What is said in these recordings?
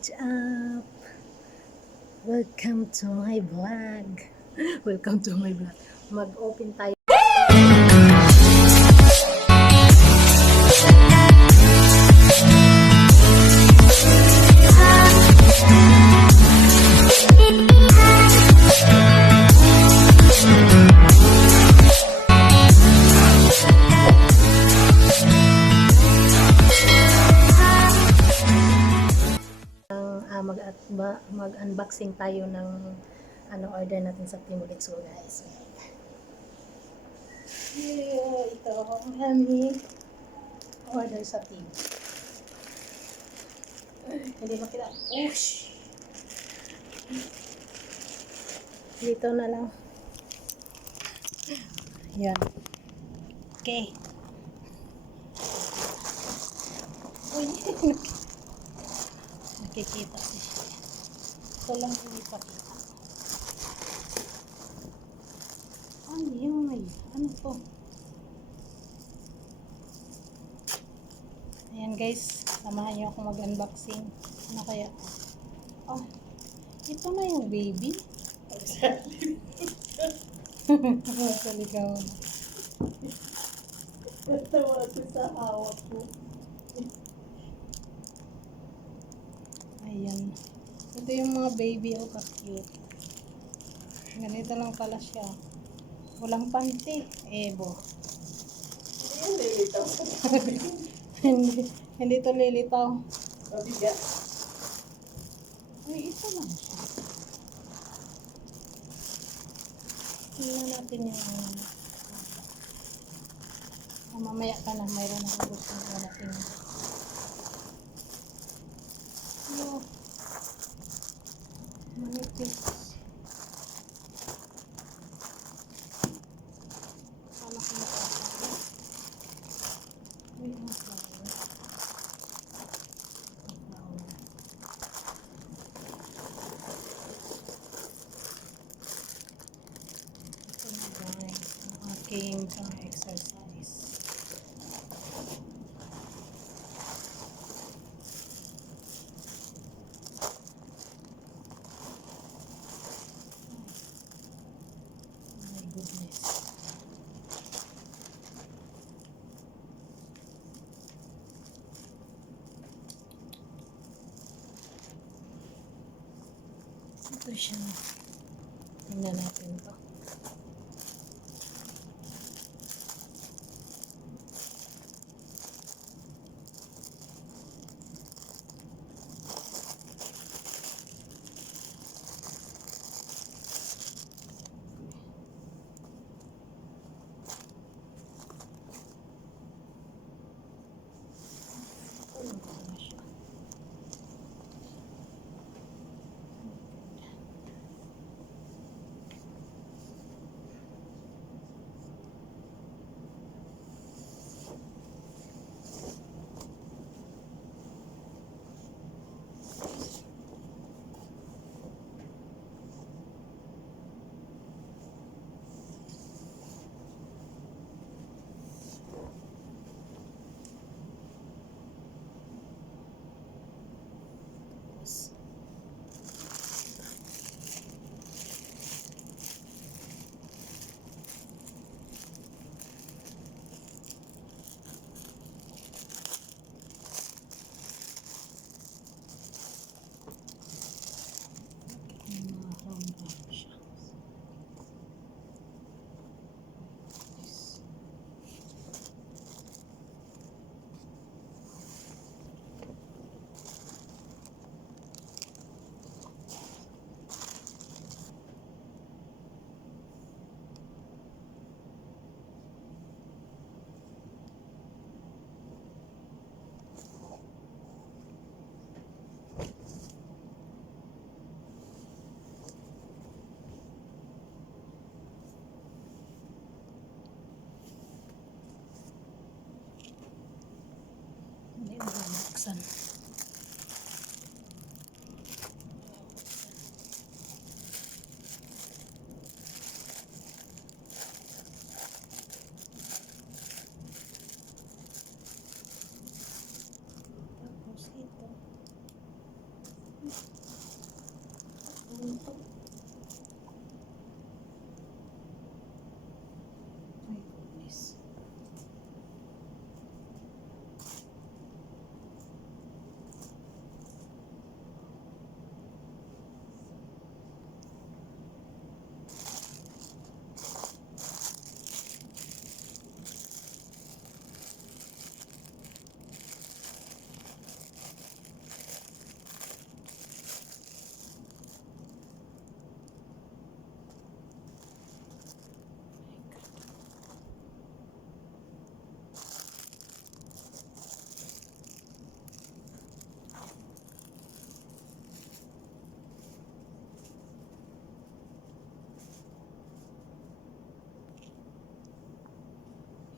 What's up? Welcome to my vlog. Welcome to my vlog. Mag-open tayo. Mag-unboxing tayo ng order natin sa Timolexo, guys. Ito ang aming order sa Tim. Hindi makita. Ush! Dito na lang. Yan. Okay. Uy, nakikita siya. Ito lang yung ipakita. Ano yun? Ano to? Ayan guys, samahan niyo ako mag-unboxing. Ano kaya? Oh, ito na yung baby. Saligaw na. Natawa ko sa hawak ko. Ayan. Ito yung mga baby, oh, ka-cute. Ganito lang pala siya. Walang panty. Ebo. Hindi lilitaw. hindi ito lilitaw. Mabigat. Ay, ito lang siya. Tingnan natin yung mamaya ka na, mayroon akong gusto natin. Ano? Manipis. Sana ko makakita. Wait, ang flower. Ito na guys, ang aking pang-exercise. Goodness. Ito siya. Tingnan natin to. Hindi mo buksan. Tapos ito. to? My goodness.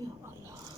Ya Allah.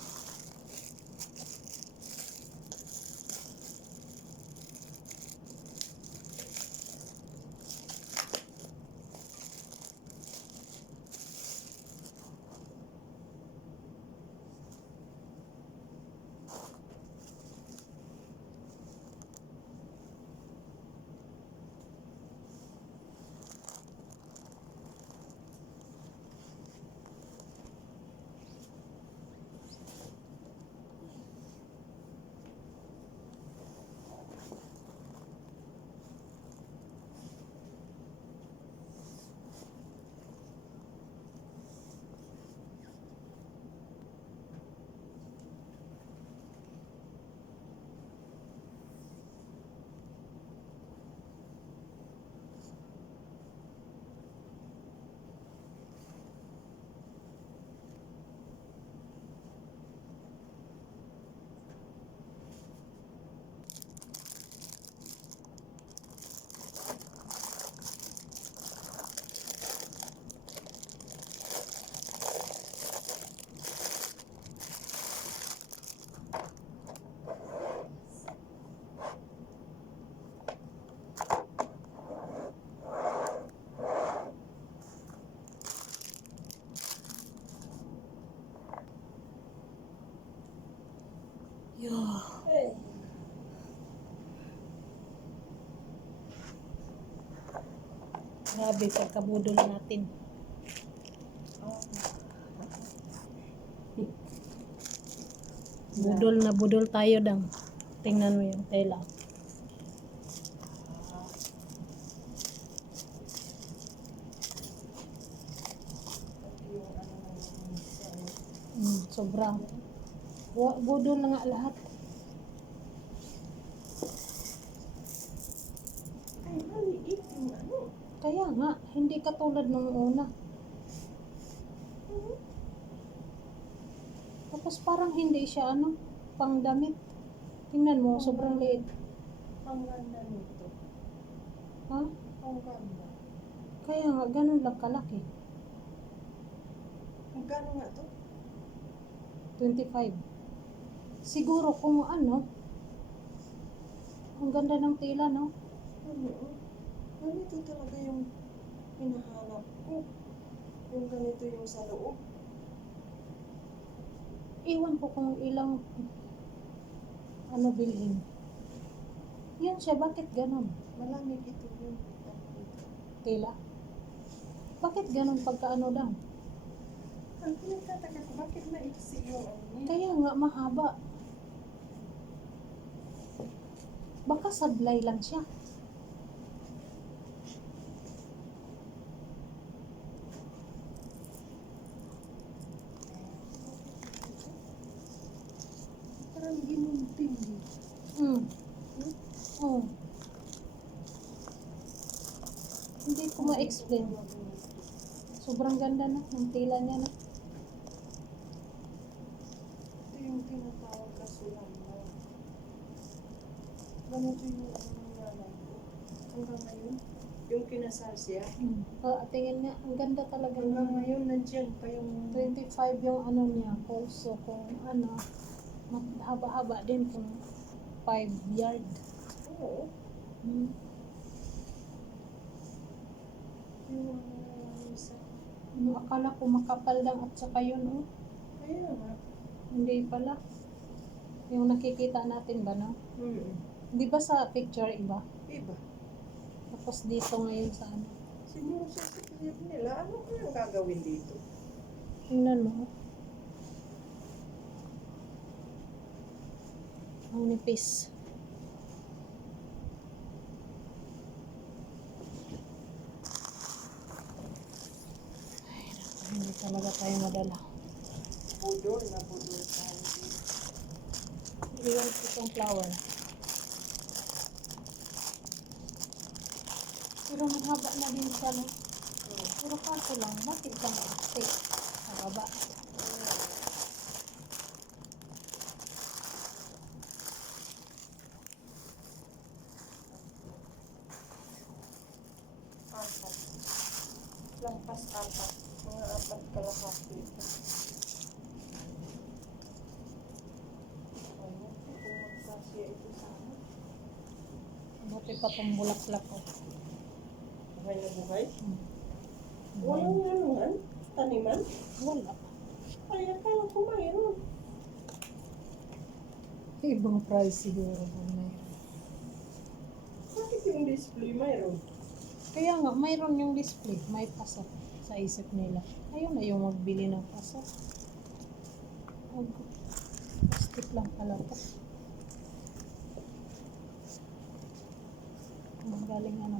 Ya. Grabe pagkabudol natin. Budol na budol tayo dang. Tingnan mo yung tela. Sobrang. Budol na nga lahat. Ay, maliit yung ano. Kaya nga, hindi katulad nung una. Tapos parang hindi siya pangdamit. Tingnan mo, sobrang liit. Ang ganda nito. Ha? Ang ganda. Kaya nga, ganun lang kalaki. Ang gano nga to? 25. Siguro kung ang ganda ng tela, no? Ganito talaga yung hinahanap ko. Yung ganito yung sa loob. Iwan ko kung ilang bilhin. Yan siya, bakit ganun? Malamig ito yung Tela? Bakit ganun pagka daw? ang pinagtataka ko, bakit maiksi yung ano niya? Kaya nga, mahaba. Baka sablay lang siya. Parang ginunting din. Oh. Hindi ko ma-explain. Sobrang ganda na ng tela niya na. Ito yung tinatawag kasulamay. Ganito yung ano ng nanay ko. Hanggang ngayon, yung kinasal siya. Tingin nga, ang ganda talaga. Hanggang ngayon, nandiyan pa yung 25 yung niya, also kung haba-haba din kung 5 yard. oo. Yung isa. Akala ko makapal lang at saka yun, Kaya nga. hindi pala. Yung nakikita natin ba, no? Di ba sa picture iba? Iba. Tapos dito ngayon sa ano. Siguro sa isip nila, ano kayang gagawin dito? Tingnan mo. Ang nipis. Ay, naku, hindi talaga tayo madala. Budol na budol tayo dito. Iwan ko itong flower. Pero mahaba na din siya, no? Pero kaso lang, bakit lang stick sa baba? Apat. Lampas apat. Mga apat kalahati ito. Ano? Kung magsasya ito sana. Buti pa itong bulaklak ko. Buhay na buhay? Hmm. Walang anuhan? Taniman? Wala. Kaya kala ko mayroon. Ibang price siguro kung mayroon. Bakit yung display mayroon? Kaya nga, mayroon yung display. May pasok sa isip nila. Ayun na yung magbili ng pasok. Plastic lang pala ito. Ang galing ano.